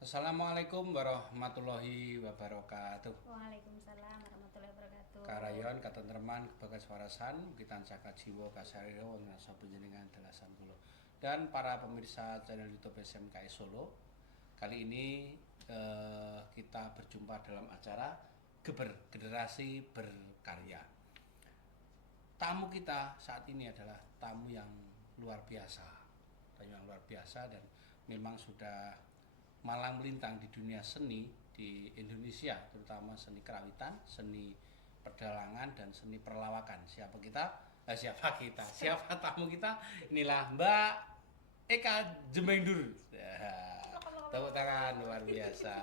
Assalamualaikum warahmatullahi wabarakatuh. Waalaikumsalam warahmatullahi wabarakatuh. Karayon katentreman kebagas warasan kita cakat jiwa kasariro ngasa panjenengan dalasan kula. Dan para pemirsa channel YouTube SMKI Solo. Kali ini kita berjumpa dalam acara Generasi Berkarya. Tamu kita saat ini adalah tamu yang luar biasa. Tamu yang luar biasa dan memang sudah malang melintang di dunia seni di Indonesia, terutama seni kerawitan, seni pedalangan dan seni perlawakan. Siapa tamu kita? Inilah Mbak Eka Jemengdur. Tepuk tangan luar biasa.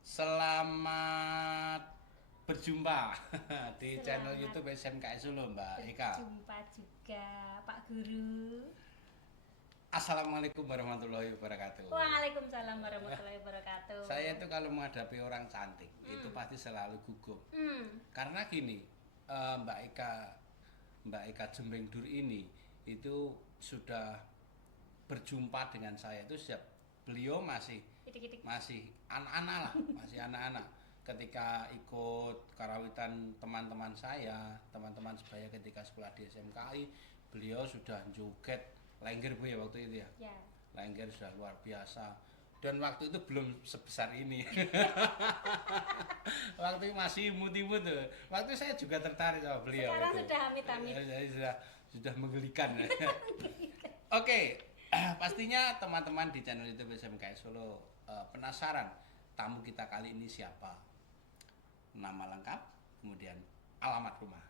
Selamat berjumpa di channel YouTube SMKI Solo, Mbak Eka. Berjumpa juga Pak Guru. Assalamualaikum warahmatullahi wabarakatuh. Waalaikumsalam warahmatullahi wabarakatuh. Saya itu kalau menghadapi orang cantik itu pasti selalu gugup. Karena gini, Mbak Eka Jemengdur ini itu sudah berjumpa dengan saya itu sejak beliau masih anak-anak lah, masih anak-anak. Ketika ikut karawitan teman-teman saya, teman-teman sebaya ketika sekolah di SMKI, beliau sudah joget Lengger Bu ya waktu itu ya. Ya. Lengger sudah luar biasa. Dan waktu itu belum sebesar ini. Waktu itu masih imut-imut tuh. Waktu saya juga tertarik sama beliau. Sekarang itu. sudah amit-amit. Sudah menggelikan. Oke, pastinya teman-teman di channel YouTube SMKI Solo penasaran tamu kita kali ini siapa? Nama lengkap, kemudian alamat rumah.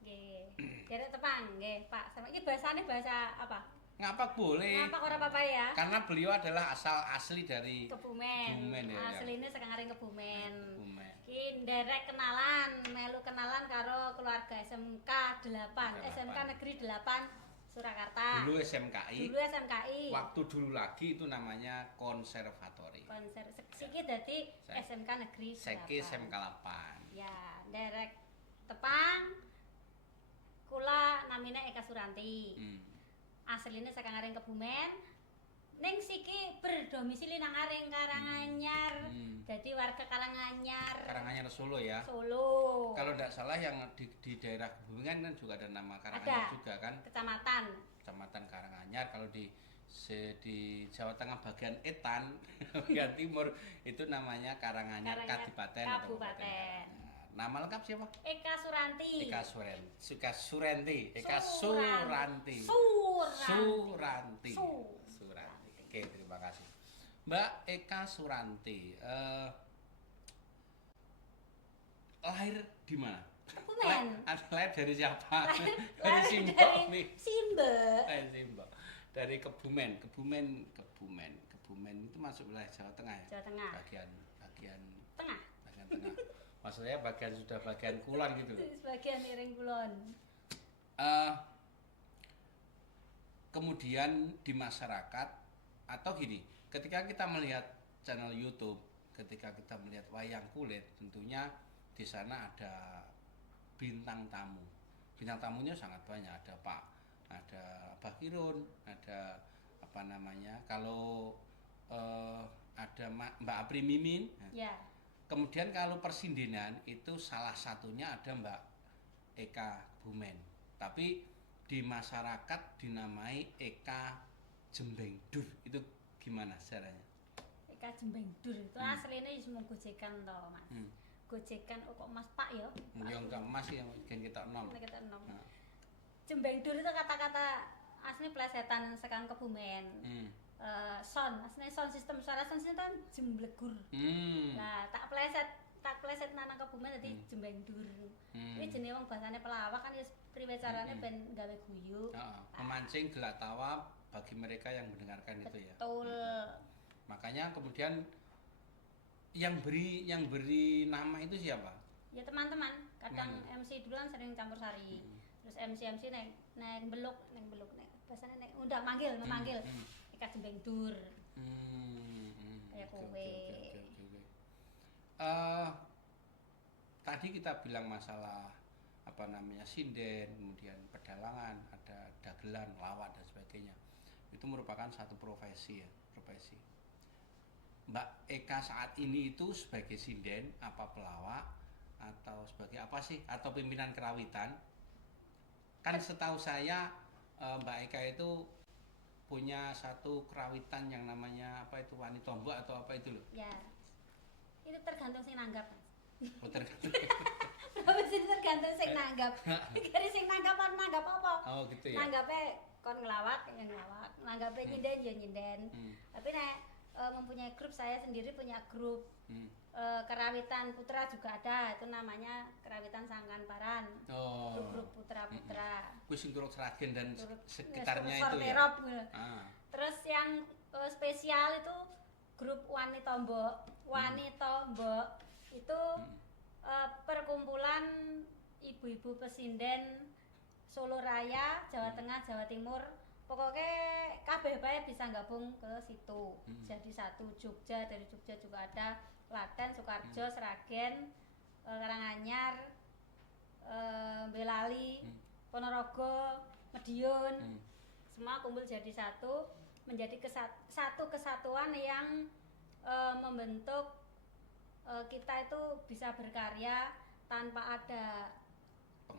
Nggih. Derek tepang nggih, Pak. Sama iki bahasane bahasa apa? Ngapak boleh. Ngapak ora apa-apa ya? Karena beliau adalah asli dari Kebumen. Kebumen ya. Asline Sekangaring Kebumen. Kebumen. Ki nderek kenalan, melu kenalan karo keluarga SMK 8, SMK Negeri 8 Surakarta. Dulu SMKI. Dulu SMKI. Waktu dulu lagi itu namanya konservatori. Siki dadi SMK Negeri 8. Seki SMK 8. Ya, nderek tepang kula namine Eka Suranti. Asline saka Ngaring Kebumen. Ning siki berdomisili nang Ngaring Karanganyar. Jadi warga Karanganyar. Karanganyar Solo ya. Solo. Kalau tidak salah yang di daerah Kebumen kan juga ada nama Karanganyar juga kan. Kecamatan. Kecamatan Karanganyar. Kalau di Jawa Tengah bagian Etan, bagian timur itu namanya Karanganyar Kadipaten atau Kabupaten. Nama lengkap siapa? Eka Suranti. Eka Suranti. Eka Suranti. Oke, terima kasih. Mbak Eka Suranti, lahir di mana? Kebumen. Lahir dari siapa? Dari Simba. Dari Kebumen. Kebumen itu masuk wilayah Jawa Tengah ya? Jawa Tengah. Bagian Tengah. tengah. Maksudnya sudah bagian kulon gitu loh. Sebagian miring kulon. Kemudian di masyarakat atau gini, ketika kita melihat channel YouTube, ketika kita melihat wayang kulit, tentunya di sana ada bintang tamu. Bintang tamunya sangat banyak, ada Pak Kirun, ada apa namanya? Kalau ada Mbak Apri Mimin. Ya. Kemudian kalau persindinan itu salah satunya ada Mbak Eka Bumen. Tapi di masyarakat dinamai Eka Jemengdur. Itu gimana caranya? Eka Jemengdur itu aslinya cuma gojekan toh, Mas. Gojekan kok Mas Pak ya? Yang enggak Mas ya, kan kita enom. Kita enom. Jemengdur itu kata-kata asli plesetan sekarang Kebumen. Aslinya sound system suara sound system kan jemblegur. Nah, tak pleset nang Kebumen dadi Jemengdur. Iki jenenge wong bahasane pelawak kan wis priwe carane ben gawe guyu. Memancing gelak tawa bagi mereka yang mendengarkan itu ya. Betul. Makanya kemudian yang beri nama itu siapa? Ya teman-teman. Kadang MC dulu kan sering campur sari. Terus MC nek beluk bahasane nek undang memanggil. Eka Jemengdur. Kayak kowe. Tadi kita bilang masalah apa namanya sinden, kemudian pedalangan, ada dagelan, lawak dan sebagainya. itu merupakan satu profesi ya, profesi. Mbak Eka saat ini itu sebagai sinden, apa pelawak atau sebagai apa sih, atau pimpinan kerawitan? Kan setahu saya Mbak Eka itu punya satu kerawitan yang namanya apa itu, Wani Tombok atau apa itu loh. Ya, itu tergantung sing nanggap. Oh, tergantung. Profesi tergantung sing nanggap. Dari sing nanggap apa? Oh gitu ya. Nanggapnya kon ngelawak ya ngelawak, nanggapnya nyinden ya nyinden. Tapi nek mempunyai grup, saya sendiri punya grup kerawitan putra juga ada, itu namanya Kerawitan Sangkan Paran. Grup putra-putra. Kuwi sing turut Sragen dan Turut, sekitarnya ya, itu ya. Terus yang spesial itu grup Wani Tombok. Wani Tombok itu perkumpulan ibu-ibu pesinden Solo Raya, Jawa Tengah, Jawa Timur. Pokoknya kabeh bae bisa gabung ke situ. Jadi satu Jogja, dari Jogja juga ada, Klaten, Sukoharjo, Sragen, Karanganyar, Belali, Ponorogo, Madiun. Semua kumpul jadi satu, menjadi satu kesatuan yang membentuk kita itu bisa berkarya tanpa ada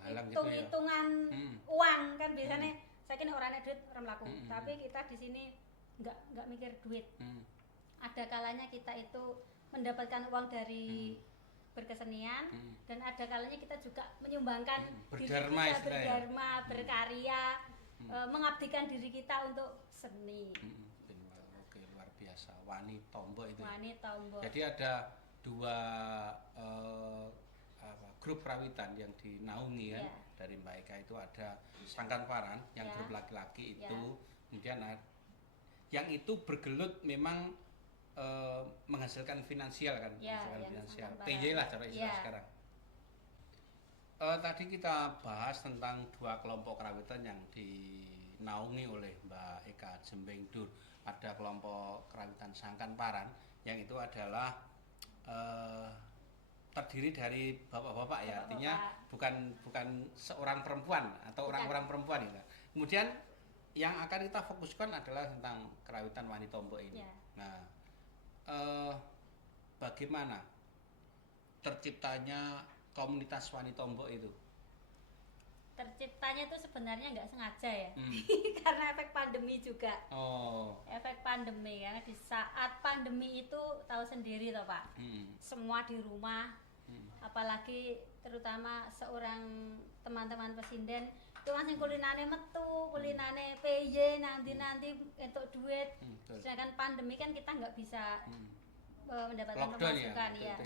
hitung-hitungan uang kan biasanya. Saya kira orangnya duit orang melaku, tapi kita di sini nggak mikir duit. Ada kalanya kita itu mendapatkan uang dari berkesenian, dan ada kalanya kita juga menyumbangkan diri kita, berdarma, berkarya, mengabdikan diri kita untuk seni. Oke, luar biasa. Wani Tombok itu. Wani Tombok. Jadi ada dua grup kerawitan yang dinaungi kan, dari Mbak Eka itu ada Sangkan Paran yang grup laki-laki itu, kemudian yang itu bergelut memang menghasilkan finansial kan, menghasilkan finansial, PY lah cara istilah sekarang. Tadi kita bahas tentang dua kelompok kerawitan yang dinaungi oleh Mbak Eka Jembengdur. Ada kelompok kerawitan Sangkan Paran yang itu adalah terdiri dari bapak-bapak ya, artinya bukan seorang perempuan atau orang-orang perempuan gitu. Kemudian yang akan kita fokuskan adalah tentang kerawitan Wani Tombok ini. Nah, bagaimana terciptanya komunitas Wani Tombok itu? Terciptanya itu sebenarnya nggak sengaja ya, karena efek pandemi juga. Efek pandemi, karena di saat pandemi itu tahu sendiri toh Pak, semua di rumah, apalagi terutama seorang teman-teman pesinden itu masih kulinane metu, kulinane PY, nanti untuk duit. Sedangkan pandemi kan kita nggak bisa mendapatkan pemasukan ya,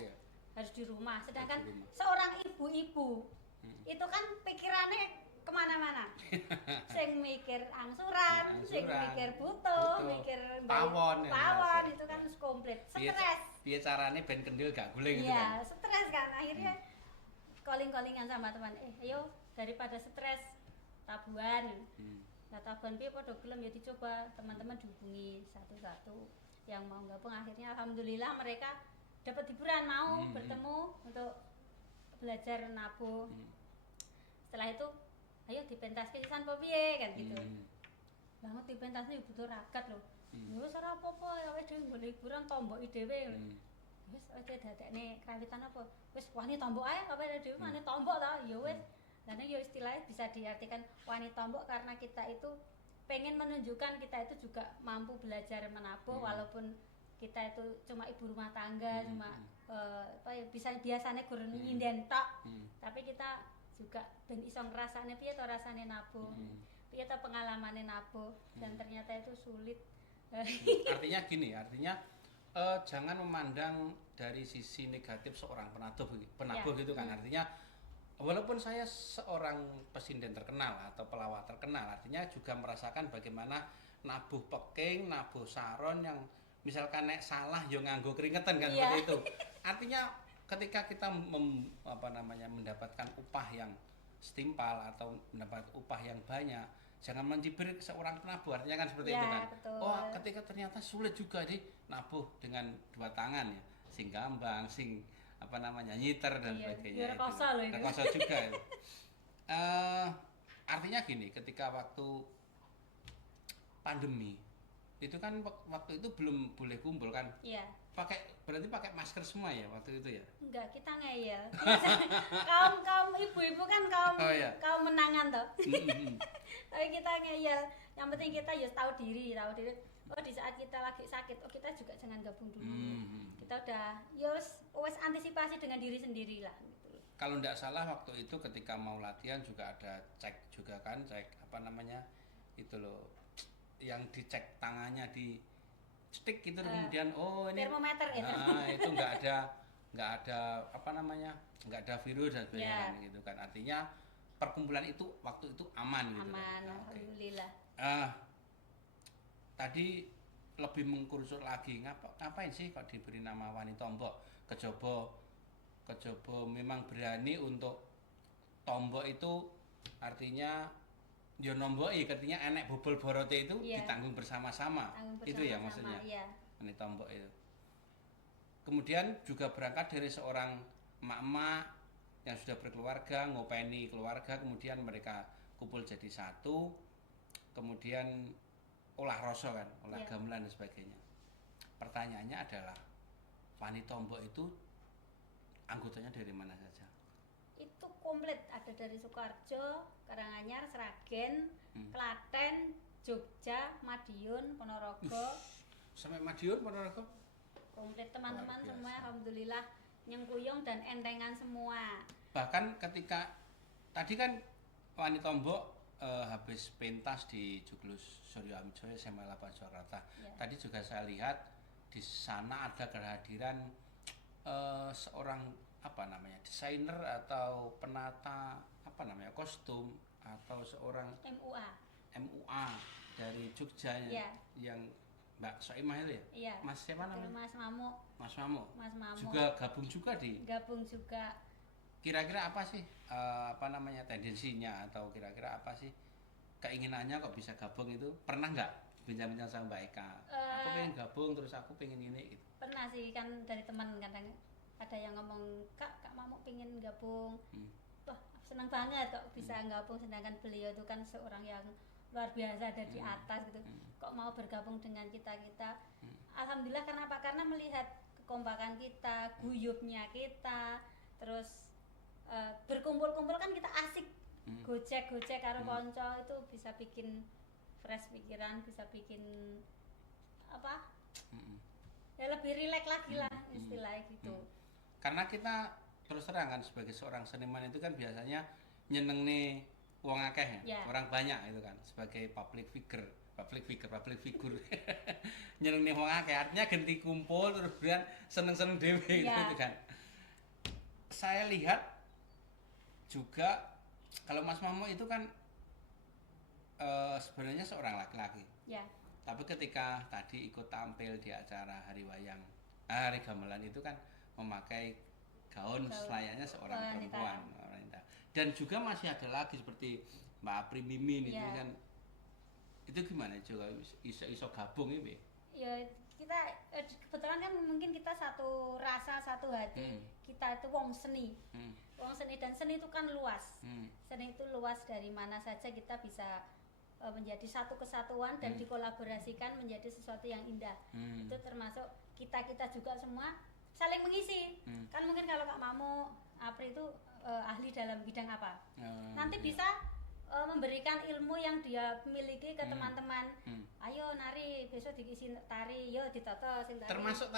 harus di rumah. Sedangkan seorang ibu-ibu itu kan pikirannya kemana-mana, sing mikir angsuran, sing mikir butuh, mikir pawon itu kan komplit, stres. Piye carane ben kendil gak guling gitu kan? Iya, stres kan. Akhirnya calling-callingan sama teman, ayo daripada stres tabuhan. Nah tabuhan piye padha gelem ya dicoba, teman-teman dihubungi satu-satu yang mau gabung. Akhirnya alhamdulillah mereka dapat hiburan, mau bertemu untuk belajar nabuh. Setelah itu ayo dipentaske sisan apa piye kan gitu. Banget dipentasnya butuh ragat loh. Wis ora apa-apa awake dhewe golek hiburan tomboki dhewe. Wis aja dadekne kerawitan apa? Wis Wani Tombok ae awake dhewe Wani Tombok ta. Ya wis. Lah nek ya istilahnya bisa diartikan Wani Tombok karena kita itu pengen menunjukkan kita itu juga mampu belajar menabuh walaupun kita itu cuma ibu rumah tangga, cuma bisa biasanya guru nyinden tok. Tapi kita juga ben iso ngrasane piye to rasane nabuh, piye to pengalamane nabuh, dan ternyata itu sulit. Artinya gini, jangan memandang dari sisi negatif seorang penabuh gitu kan. Artinya walaupun saya seorang pesinden terkenal atau pelawak terkenal, artinya juga merasakan bagaimana nabuh peking, nabuh saron yang misalkan nek salah yo nganggo keringetan kan, seperti itu. Artinya ketika kita mendapatkan upah yang setimpal atau mendapat upah yang banyak, jangan mencibir seorang penabuh, artinya kan seperti itu kan. Betul. Ketika ternyata sulit juga nabuh dengan dua tangan ya, sing gambang, sing nyiter dan sebagainya. Rekoso juga itu. Artinya gini, ketika waktu pandemi itu kan waktu itu belum boleh kumpul kan? Iya. Berarti pakai masker semua ya waktu itu ya? Enggak, kita ngeyel. Kaum ibu-ibu kan kaum menangan toh. Tapi kita ngeyel. Yang penting kita ya tahu diri. Oh, di saat kita lagi sakit, oh kita juga jangan gabung dulu. Kita udah wes antisipasi dengan diri sendiri lah gitu. Kalau enggak salah waktu itu ketika mau latihan juga ada cek juga kan, cek apa namanya? Itu loh yang dicek tangannya di stick gitu kemudian ini termometer ya. Itu enggak ada apa namanya? Enggak ada virus dan sebagainya gitu kan. Artinya perkumpulan itu waktu itu aman gitu. Aman, alhamdulillah. Tadi lebih mengkursur lagi ngapain sih kok diberi nama Wani Tombok? Kejaba memang berani untuk tombok itu artinya yo nomboki artinya enek bobol borote itu ditanggung bersama-sama. Itu ya maksudnya. Iya. Wani Tombok itu. Kemudian juga berangkat dari seorang emak-emak yang sudah berkeluarga, ngopeni keluarga, kemudian mereka kumpul jadi satu, kemudian olah rasa kan, olah gamelan dan sebagainya. Pertanyaannya adalah Wani Tombok itu anggotanya dari mana saja? Itu komplit, ada dari Sukoharjo, Karanganyar, Sragen, Klaten, Jogja, Madiun, Ponorogo. Sampai Madiun, Ponorogo? Komplit teman-teman semua, alhamdulillah nyengkuyung dan entengan semua. Bahkan ketika tadi kan Wani Tombok habis pentas di Juglus Suryo Amijoyo SMA 8 Jakarta. Tadi juga saya lihat di sana ada kehadiran seorang apa namanya desainer atau penata apa namanya kostum atau seorang MUA dari Jogja yang Mbak Soimah itu ya? Iya. Mas siapa namanya? Mas Mamo. Juga gabung juga juga. Kira-kira apa sih apa namanya tendensinya atau kira-kira apa sih keinginannya kok bisa gabung itu? Pernah nggak bincang-bincang sama Mbak Eka? Aku pengen gabung terus aku pengen ini gitu. Pernah sih kan dari teman kadang ada yang ngomong Kak Mamo pengen gabung. Wah, senang banget kok bisa gabung sedangkan beliau itu kan seorang yang luar biasa ada di atas gitu. Kok mau bergabung dengan kita-kita? Alhamdulillah karena melihat kekompakan kita, guyupnya kita, terus berkumpul-kumpul kan kita asik. Gocek karo konco itu bisa bikin fresh pikiran, bisa bikin apa? Ya lebih rileks lagi lah istilahnya gitu. Karena kita terus terang kan sebagai seorang seniman itu kan biasanya nyenengne wong akeh ya, orang banyak itu kan sebagai public figure nyenengne wong akeh artinya ganti kumpul terus kemudian seneng-seneng dhewe gitu kan. Saya lihat juga kalau Mas Mamo itu kan sebenarnya seorang laki-laki. Tapi ketika tadi ikut tampil di acara Hari Gamelan itu kan memakai gaun selayaknya seorang perempuan wanita. Dan juga masih ada lagi seperti Mbak Apri Mimin itu kan. Itu gimana juga iso gabung ini? Ya kita kebetulan kan mungkin kita satu rasa, satu hati. Kita itu wong seni. Wong seni dan seni itu kan luas. Seni itu luas dari mana saja kita bisa menjadi satu kesatuan dan dikolaborasikan menjadi sesuatu yang indah. Itu termasuk kita juga semua saling mengisi. Kan mungkin kalau Kak Mamo Apri itu ahli dalam bidang apa? Nanti bisa memberikan ilmu yang dia miliki ke teman-teman. Ayo nari, besok diisi tari, yo ditoto sing tari. Termasuk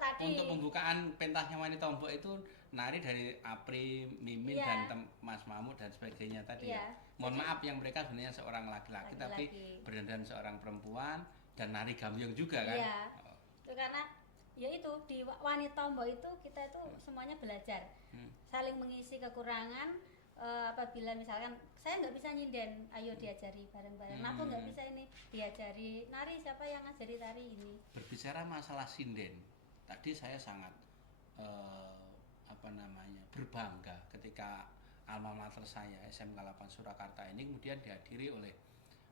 tadi. Untuk pembukaan pentasnya Wani Tombok itu nari dari Apri, Mimin dan Mas Mamo dan sebagainya tadi ya. Mohon maaf yang mereka sebenarnya seorang laki-laki tapi berdandan seorang perempuan dan nari gambyong juga kan. Iya. Itu karena ya itu di Wani Tombok itu kita itu semuanya belajar. Saling mengisi kekurangan. Apabila misalkan saya nggak bisa nyinden, ayo diajari bareng-bareng. Aku nggak bisa ini, diajari nari, siapa yang ngajari tari ini. Berbicara masalah sinden, tadi saya sangat berbangga ketika alma mater saya SMK 8 Surakarta ini kemudian dihadiri oleh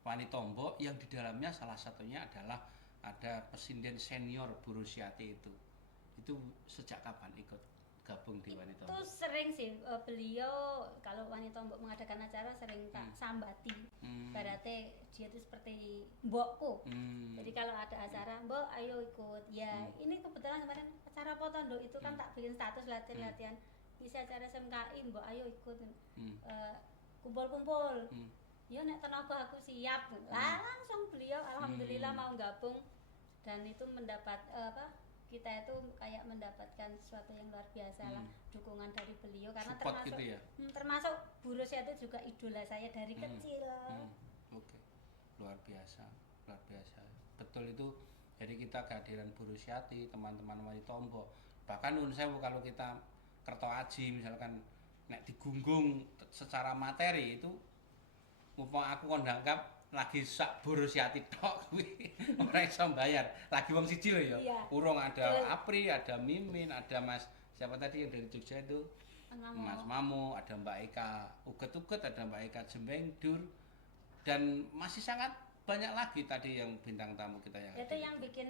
Wani Tombok yang di dalamnya salah satunya adalah ada pesinden senior Bu Rusiati itu sejak kapan ikut gabung di Wani Itu Tombok? sering sih beliau kalau Wani Tombok mengadakan acara sering tak sambati. Berarti dia itu seperti mbokku. Jadi kalau ada acara, "Mbok ayo ikut." Ya, ini kebetulan kemarin acara foto Nduk itu kan tak bikin status latihan-latihan. Bisa acara SMKI, "Mbok ayo ikut." Kumpul-kumpul. Ya nek tenaga aku siap. Lah langsung beliau alhamdulillah mau gabung dan itu mendapat kita itu kayak mendapatkan sesuatu yang luar biasa lah, dukungan dari beliau karena support termasuk gitu ya? Termasuk Bu Rosia itu juga idola saya dari kecil. Oke. Luar biasa betul itu. Jadi kita kehadiran Bu Rusiati, teman-teman Wani Tombok, bahkan nun sewu kalau kita kerto aji misalkan nek digunggung secara materi itu mumpung aku kondangkap lagi sak Borusiati tok kuwi ora iso bayar. Lagi wong siji lho ya. Iya. Urung ada Apri, ada Mimin, ada Mas siapa tadi yang dari Jogja itu? Mas Mamo, ada Mbak Eka Uget-uget, ada Mbak Eka Jembengdur dan masih sangat banyak lagi tadi yang bintang tamu kita yang itu yang bikin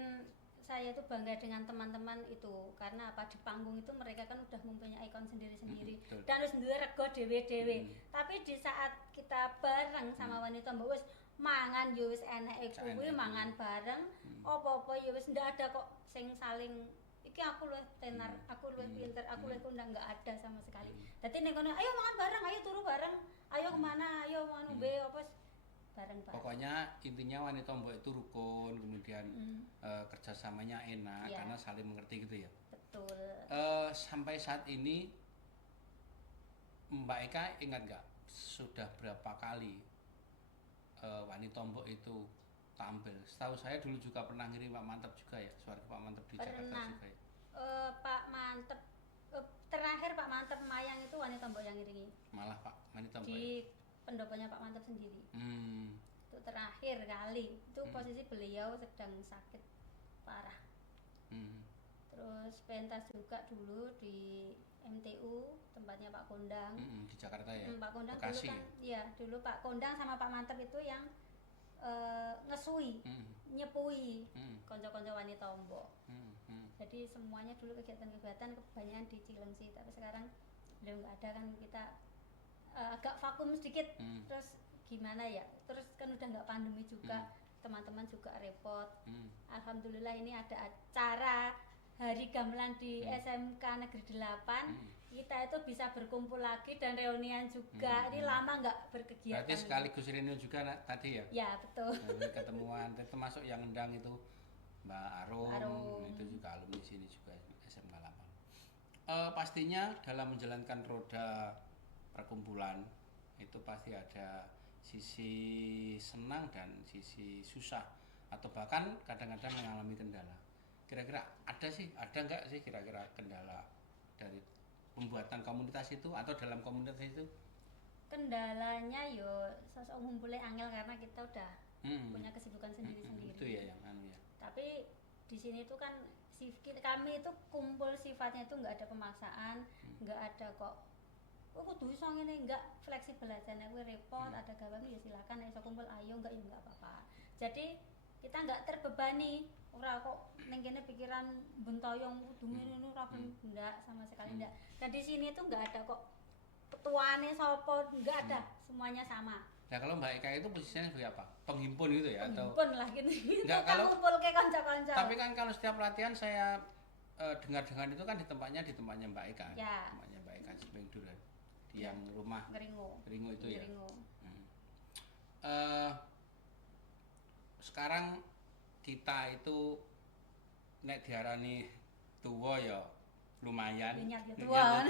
saya tuh bangga dengan teman-teman itu karena apa di panggung itu mereka kan udah mempunyai ikon sendiri-sendiri dan wis duwe rego dhewe-dhewe. Tapi di saat kita bareng sama Wani Tombok wis mangan yo wis eneke kuwi mangan bareng apa-apa yo wis ndak ada kok sing saling iki aku luwih tenar, aku luwih pinter, aku luwih kondang, nggak ada sama sekali. Dadi nek kono ayo mangan bareng, ayo turu bareng, ayo kemana, ayo anu be apa bareng-bareng. Pokoknya intinya Wani Tombok itu rukun, kemudian kerjasamanya enak karena saling mengerti gitu ya. Betul. Sampai saat ini Mbak Eka ingat nggak sudah berapa kali Wani Tombok itu tampil? Setahu saya dulu juga pernah ngirim Pak Mantep juga ya, suara Pak Mantep di Jakarta juga ya. Pak Mantep terakhir Pak Mantep Mayang itu Wani Tombok yang ngiringi. Malah Pak Wani Tombok di pendoponya Pak Mantep sendiri. Itu terakhir kali itu posisi beliau sedang sakit parah. Terus pentas juga dulu di MTU tempatnya Pak Kondang di Jakarta ya. Pak Kondang Bekasi. Dulu kan ya dulu Pak Kondang sama Pak Mantep itu yang ngesui nyepui konco-konco Wani Tombok. Jadi semuanya dulu kegiatan-kegiatan kebanyakan di Cilengsi, tapi sekarang belum nggak ada kan, kita agak vakum sedikit. Terus gimana ya, terus kan udah nggak pandemi juga, teman-teman juga repot. Alhamdulillah ini ada acara Hari Gamelan di SMK Negeri 8. Kita itu bisa berkumpul lagi dan reunian juga. Ini lama nggak berkegiatan. Berarti sekaligus reunian juga tadi ya? Ya betul. Ketemuan, termasuk yang undang itu Mbak Arum. Itu juga alumni sini juga SMK 8. Pastinya dalam menjalankan roda perkumpulan itu pasti ada sisi senang dan sisi susah atau bahkan kadang-kadang mengalami kendala. Kira-kira ada nggak sih kira-kira kendala dari pembuatan komunitas itu atau dalam komunitas itu? Kendalanya yo sosok ngumpulnya angel karena kita udah punya kesibukan sendiri-sendiri. Itu ya yang anu ya. Tapi di sini tuh kan kami itu kumpul sifatnya itu nggak ada pemaksaan, nggak ada kok kudu iso ngene, enggak fleksibel aja. Nek kowe repot ada gawean ya silakan, nek iso kumpul ayo, enggak ya enggak apa-apa. Jadi kita enggak terbebani, ora kok ning kene pikiran bentoyong kudu ngene ora enggak sama sekali enggak. Dan di sini tuh enggak ada kok ketuane sapa, enggak ada, semuanya sama. Nah kalau Mbak Eka itu posisinya sebagai apa? Penghimpun gitu ya? Penghimpun lah gitu. Enggak, kalau kumpul ke kanca-kanca. Tapi kan kalau setiap latihan saya dengar-dengar itu kan di tempatnya Mbak Eka. Ya. Tempatnya Mbak Eka Jembengdur di yang rumah Ngeringo itu ya. Sekarang kita itu nek diarani tuwa ya lumayan. Tua.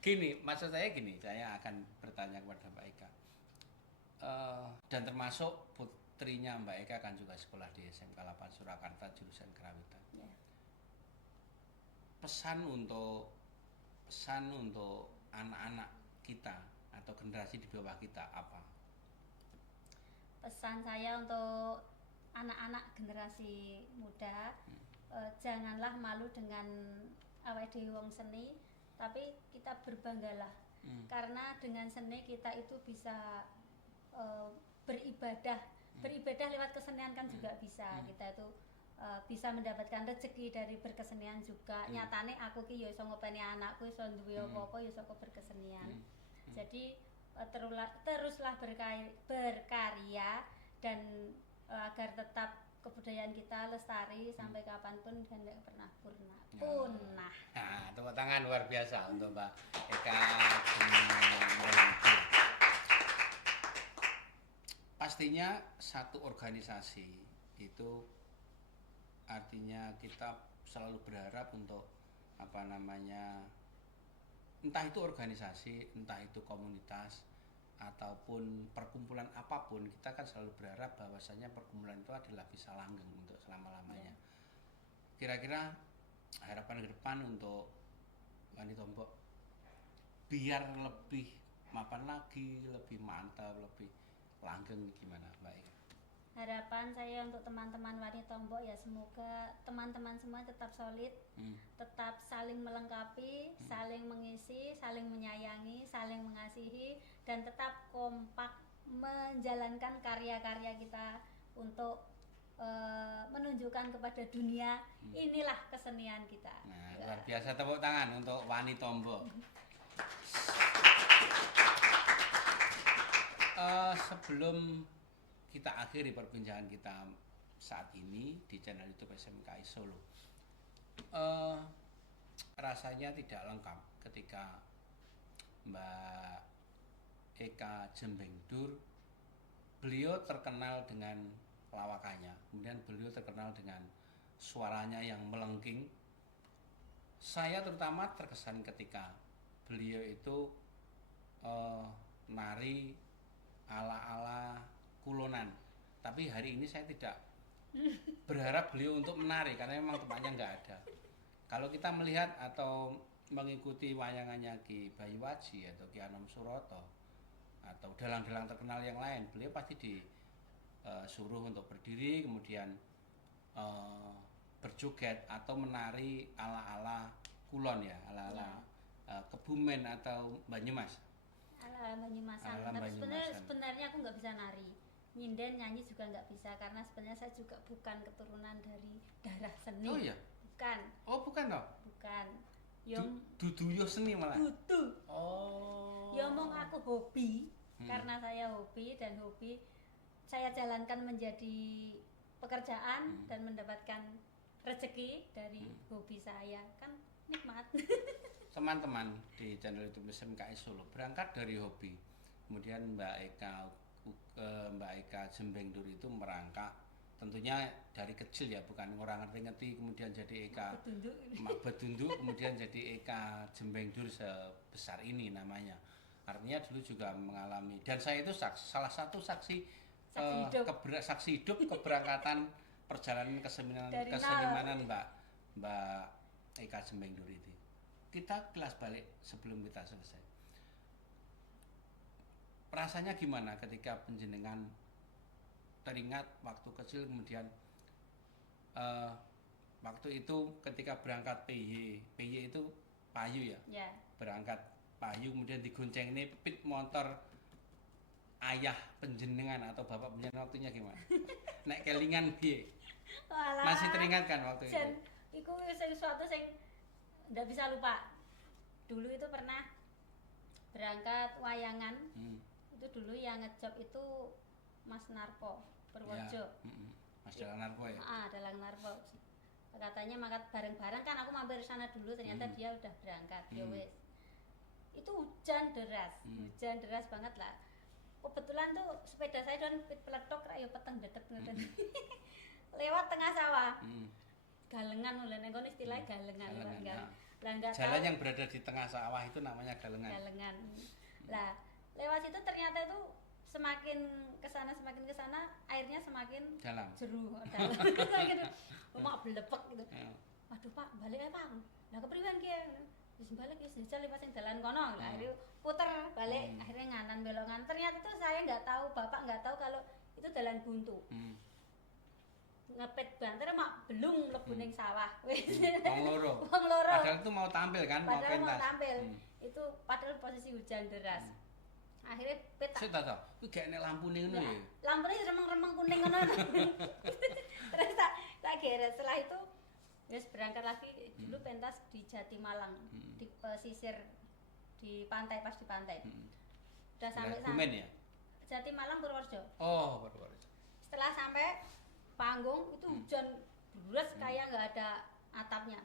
Gini, maksud saya gini, saya akan bertanya kepada Mbak Eka. Dan termasuk putrinya Mbak Eka kan juga sekolah di SMK 8 Surakarta jurusan Kerawitan. Yeah. Pesan untuk anak-anak kita atau generasi di bawah kita apa? Pesan saya untuk anak-anak generasi muda, janganlah malu dengan awake dhewe wong seni, tapi kita berbanggalah. Karena dengan seni kita itu bisa beribadah lewat kesenian kan juga bisa. Kita itu bisa mendapatkan rezeki dari berkesenian juga. Nyatane aku ki ya iso ngopeni anakku, iso duwe apa-apa ya saka berkesenian. Jadi teruslah berkarya dan agar tetap kebudayaan kita lestari sampai kapanpun dan tidak pernah punah. Nah, tepuk tangan luar biasa untuk Mbak Eka. Pastinya satu organisasi itu artinya kita selalu berharap untuk entah itu organisasi, entah itu komunitas ataupun perkumpulan apapun, kita kan selalu berharap bahwasanya perkumpulan itu adalah bisa langgeng untuk selama-lamanya. Kira-kira harapan ke depan untuk Wani Tombok biar lebih mapan lagi, lebih mantap, lebih langgeng gimana Mbak Eka? Harapan saya untuk teman-teman Wani Tombok ya semoga teman-teman semua tetap solid, tetap saling melengkapi, saling mengisi, saling menyayangi, saling mengasihi, dan tetap kompak menjalankan karya-karya kita untuk menunjukkan kepada dunia inilah kesenian kita. Nah, luar biasa, tepuk tangan untuk Wani Tombok. Sebelum kita akhiri perbincangan kita saat ini di channel YouTube SMKI Solo, rasanya tidak lengkap ketika Mbak Eka Jembengdur, beliau terkenal dengan lawakannya, kemudian beliau terkenal dengan suaranya yang melengking. Saya terutama terkesan ketika beliau itu nari ala-ala kulonan, tapi hari ini saya tidak berharap beliau untuk menari karena memang tempatnya nggak ada. Kalau kita melihat atau mengikuti wayangannya Ki Bayu Waji atau Ki Anom Suroto atau dalang-dalang terkenal yang lain, beliau pasti disuruh untuk berdiri kemudian berjoget atau menari ala-ala kulon ya, ala-ala Kebumen atau Banyumas. Ala Banyumasan. Tapi sebenarnya aku nggak bisa nari. Nyinden nyanyi juga nggak bisa karena sebenarnya saya juga bukan keturunan dari darah seni. Oh iya. Bukan. Oh bukan toh? Bukan. Dudu yo seni malah. Dudu. Oh. Ya omong aku hobi karena saya hobi dan hobi saya jalankan menjadi pekerjaan dan mendapatkan rezeki dari hobi saya, kan nikmat. Teman-teman di channel YouTube SMKI Solo berangkat dari hobi, kemudian Mbak Eka Jembengdur itu merangkak tentunya dari kecil ya, bukan orang ngerti-ngerti kemudian jadi Eka Bedunduk kemudian jadi Eka Jembengdur sebesar ini namanya. Artinya dulu juga mengalami, dan saya itu salah satu saksi hidup keberangkatan perjalanan kesenimanan Mbak Eka Jembengdur itu. Kita kelas balik sebelum kita selesai. Rasanya gimana ketika penjenengan teringat waktu kecil kemudian waktu itu ketika berangkat PY itu payu ya? Yeah. Berangkat payu kemudian digonceng ini pit motor ayah penjenengan atau bapak penjenengan waktunya gimana? Naik kelingan piye? Masih teringat kan waktu itu? Iku sesuatu yang nggak bisa lupa. Dulu itu pernah berangkat wayangan. Itu dulu yang ngejob itu Mas Narpo Purworejo. Mas Dalang Narpo ya? Dalang Narpo. Katanya makan bareng-bareng kan, aku mampir sana dulu, ternyata dia udah berangkat. Ya wes. Itu hujan deras banget lah. Kebetulan tuh sepeda saya dan peletok rayo peteng dedek ngoten. Lewat tengah sawah. Galengan oleh nengko istilahnya galengan. Jalan yang berada di tengah sawah itu namanya galengan. Lah, lewat situ ternyata itu semakin kesana airnya semakin dalam. Jeru, dalam. Mak belepek gitu. Waduh Pak, balik ya Pak. Lah kepriwen ki? Wis balik wis jajal pas sing dalan kono. Lah akhirnya puter balik, akhirnya nganan belongan. Ternyata tuh saya nggak tahu, Bapak nggak tahu kalau itu dalan buntu. Ngepet banter mak belum mlebu ning sawah. Wis. Wong loro. Padahal itu mau tampil kan, mau pentas. Itu padahal posisi hujan deras. Akhirnya peta. Saya tahu. Kuwi gak enek lampune ngono ya. Lampune remeng-remeng kuning ngono. Terus tak geret. Setelah itu wis berangkat lagi. Dulu pentas di Jatimalang, di pesisir di pantai, pas di pantai. Udah sampai sana. Ya? Jatimalang Purworejo. Oh, Purworejo. Setelah sampai panggung itu hujan deras kayak nggak ada atapnya.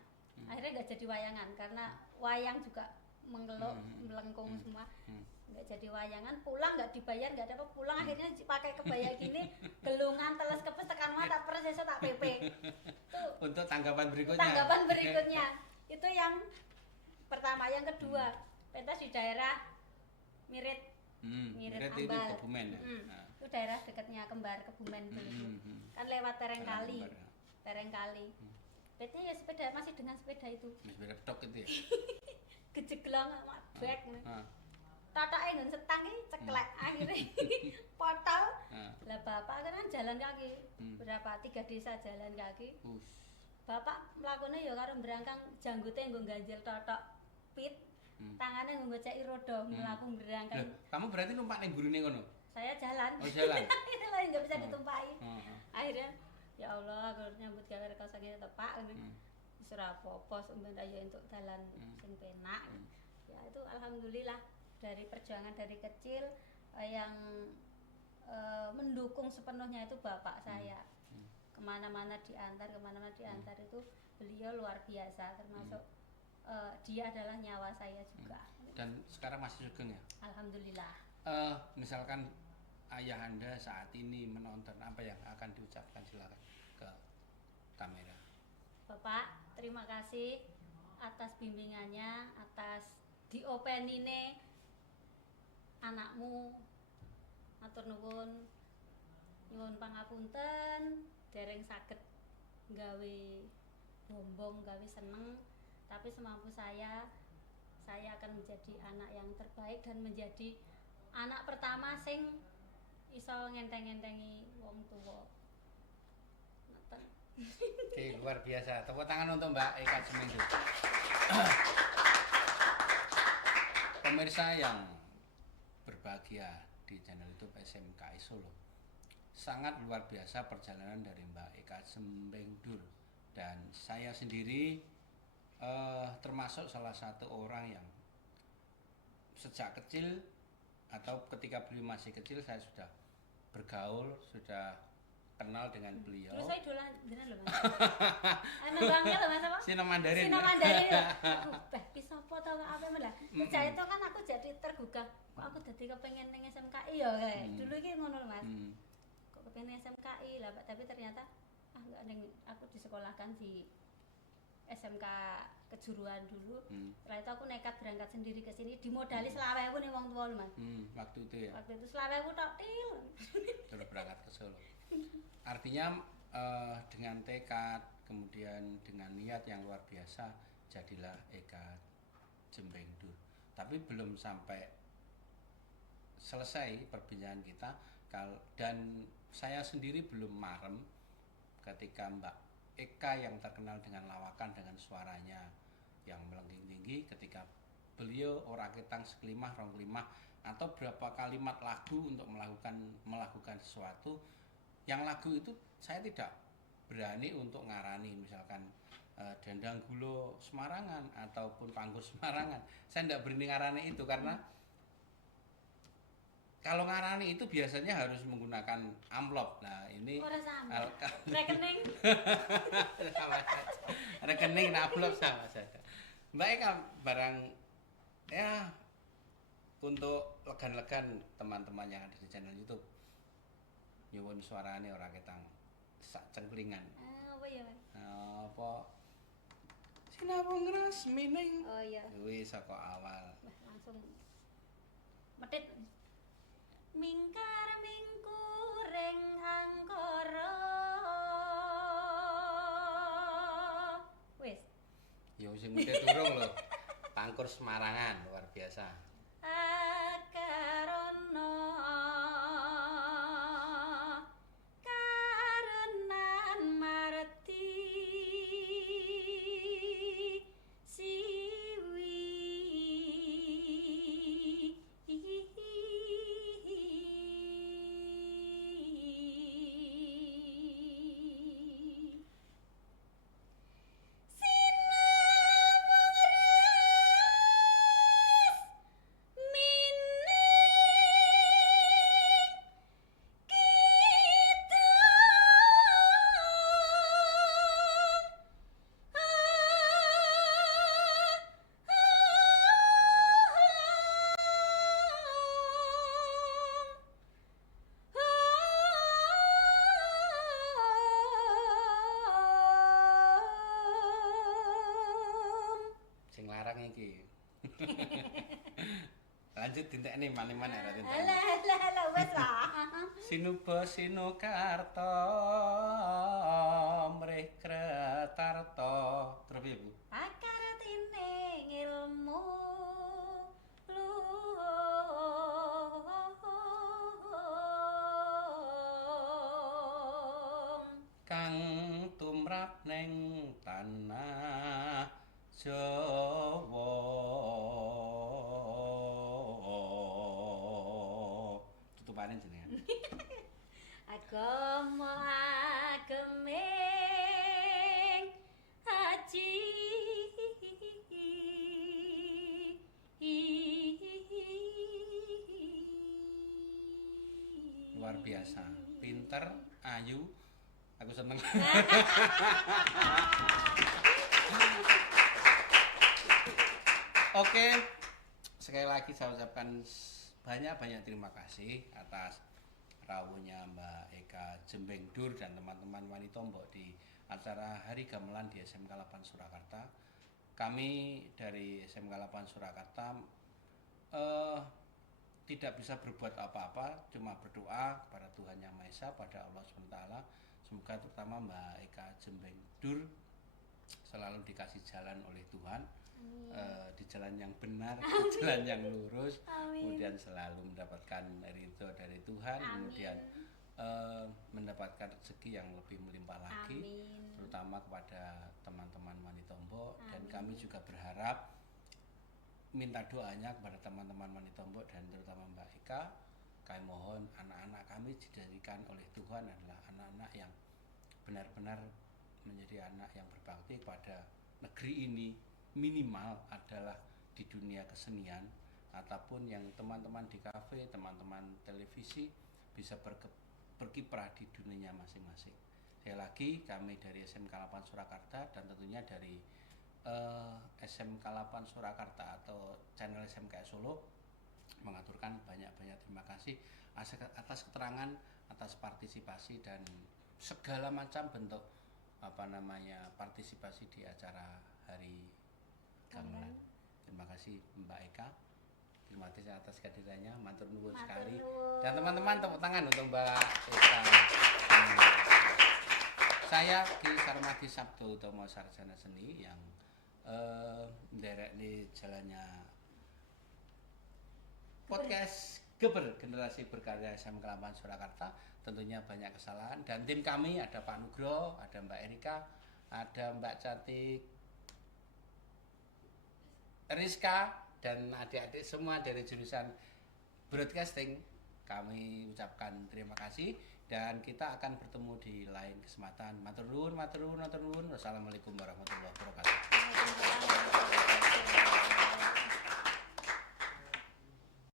Akhirnya nggak jadi wayangan karena wayang juga menggelok, melengkung semua. Nggak jadi wayangan, pulang nggak dibayar, nggak ada apa, pulang akhirnya pakai kebaya gini, gelungan, teles kepes, tekan mata, persis tak PP. Itu untuk tanggapan berikutnya. Tanggapan berikutnya itu yang pertama, yang kedua pentas di daerah Mirit, Mirit itu Ambal. Kebumen ya. Itu daerah dekatnya Kembar Kebumen dulu. Kan lewat Tereng Kali. Berarti ya sepeda, masih dengan sepeda itu. Sepeda pedok itu ya. Gejeglang bek. Tatake nggon setang iki ceklek akhirnya potol. Lah bapak kan jalan kaki. Berapa 3 desa jalan kaki. Bapak mlakune ya karo berangkang janggute nggo ganjel totok pit. Tangannya nggo ngoceki roda mlaku berangkang. Kamu berarti numpak ning gurune ngono? Saya jalan. Oh, jalan. Lain enggak bisa ditumpaki. Akhirnya ya Allah, kalau nyambut gawe reka sakit tepak ngene. Wis ora apa-apa, sampeyan ayo entuk dalan sing penak. Ya itu alhamdulillah dari perjuangan dari kecil yang mendukung sepenuhnya itu bapak saya. Kemana-mana diantar itu beliau luar biasa, termasuk dia adalah nyawa saya juga. Dan sekarang masih sugeng ya? Alhamdulillah. Misalkan ayah Anda saat ini menonton, apa yang akan diucapkan, silakan ke kamera. Bapak, terima kasih atas bimbingannya, atas diopenine anakmu. Matur nuwun, nyuwun pangapunten, dereng saged gawe bombong, gawe seneng, tapi semampu saya akan menjadi anak yang terbaik dan menjadi anak pertama sing iso ngenteng-ngentengi wong tuwa. Ngoten. Oke, luar biasa. Tepuk tangan untuk Mbak Eka Cemengdu. Pemirsa yang berbahagia di channel YouTube SMKI Solo. Sangat luar biasa perjalanan dari Mbak Eka Cemengdu, dan saya sendiri termasuk salah satu orang yang sejak kecil atau ketika beliau masih kecil saya sudah bergaul, sudah kenal dengan beliau. Terus saya dolan jenengan lho Mas. Ana bangga lho Mas apa? Sina Mandarin. Sina Mandarin. Bisa apa to apa men lah. Sejak itu kan aku jadi tergugah. Kok aku dadi kepengen ning SMKI ya kayak. Dulu iki ngono lho Mas. Kok kepengen SMKI lah, tapi ternyata enggak ning aku disekolahkan di SMK Kejuruan dulu. Setelah itu aku nekat berangkat sendiri ke sini, dimodali 20.000 nih wong tua lho Mas. Waktu itu ya. Waktu itu 20.000 tok til. Terus berangkat ke Solo. Artinya dengan tekad, kemudian dengan niat yang luar biasa, jadilah Eka Cemengdu. Tapi belum sampai selesai perbincangan kita, dan saya sendiri belum marem ketika Mbak Eka yang terkenal dengan lawakan, dengan suaranya yang melengking tinggi, ketika beliau ora ketang sekelimah rong kelimah atau berapa kalimat lagu untuk melakukan sesuatu, yang lagu itu saya tidak berani untuk ngarani, misalkan Dendang Gulo Semarangan ataupun Panggur Semarangan. Saya tidak berani ngarani itu karena kalau ngarani itu biasanya harus menggunakan amplop. Nah, ini rekening. Rekening dan amplop sama saja. Mbak Eka, barang ya untuk legan-legan teman-teman yang ada di channel YouTube, nyuwun suarane ora ketang sak cengklingan. Apa ya, Mas? Apa sinabung resmining. Oh iya. Kuwi saka awal. Langsung medhit. Mingkar mingkuring angkara. Wis. Ya sing medhit durung lho. Pangkur Semarangan luar biasa. Akarono karenan marti siwi Lanjut dintekne mane-mane ora dintekne. Alah wes lah. Sinuba sinukarta mrih kretarta. Terus piye, Bu? Pakartine ilmu kang tumrap ning tanah Jawa. Tutupane jenengan. agama ageming haji Luar biasa, pinter, ayu, aku seneng. Oke, sekali lagi saya ucapkan banyak-banyak terima kasih atas rawuhnya Mbak Eka Jembengdur dan teman-teman Wanitombok di acara Hari Gamelan di SMK 8 Surakarta. Kami dari SMK 8 Surakarta tidak bisa berbuat apa-apa, cuma berdoa kepada Tuhan Yang Maha Esa, pada Allah SWT. Semoga terutama Mbak Eka Jembengdur selalu dikasih jalan oleh Tuhan, di jalan yang benar, di jalan yang lurus. Amin. Kemudian selalu mendapatkan ridho dari Tuhan. Amin. Kemudian mendapatkan rezeki yang lebih melimpah lagi. Amin. Terutama kepada teman-teman Wanitombok. Dan kami juga berharap minta doanya kepada teman-teman Wanitombok dan terutama Mbak Eka. Kami mohon anak-anak kami dijadikan oleh Tuhan adalah anak-anak yang benar-benar menjadi anak yang berbakti kepada negeri ini, minimal adalah di dunia kesenian, ataupun yang teman-teman di kafe, teman-teman televisi bisa berkiprah di dunia masing-masing. Sekali lagi kami dari SMK 8 Surakarta dan tentunya dari SMK 8 Surakarta atau channel SMK Solo mengaturkan banyak-banyak terima kasih atas keterangan, atas partisipasi dan segala macam bentuk partisipasi di acara Hari Gamelan. Terima kasih Mbak Eka. Terima kasih atas kehadirannya, matur nuwun sekali. Dan teman-teman tepuk tangan untuk Mbak Eka. Saya Ki Sarmadi Sabdo Utomo Sarjana Seni yang nderek di jalannya podcast Geber Generasi Berkarya SMK 8 Surakarta. Tentunya banyak kesalahan dan tim kami ada Pak Nugro, ada Mbak Erika, ada Mbak Cantik, Rizka dan adik-adik semua dari jurusan broadcasting. Kami ucapkan terima kasih dan kita akan bertemu di lain kesempatan. Matur nuwun, matur nuwun, matur nuwun. Wassalamualaikum warahmatullahi wabarakatuh.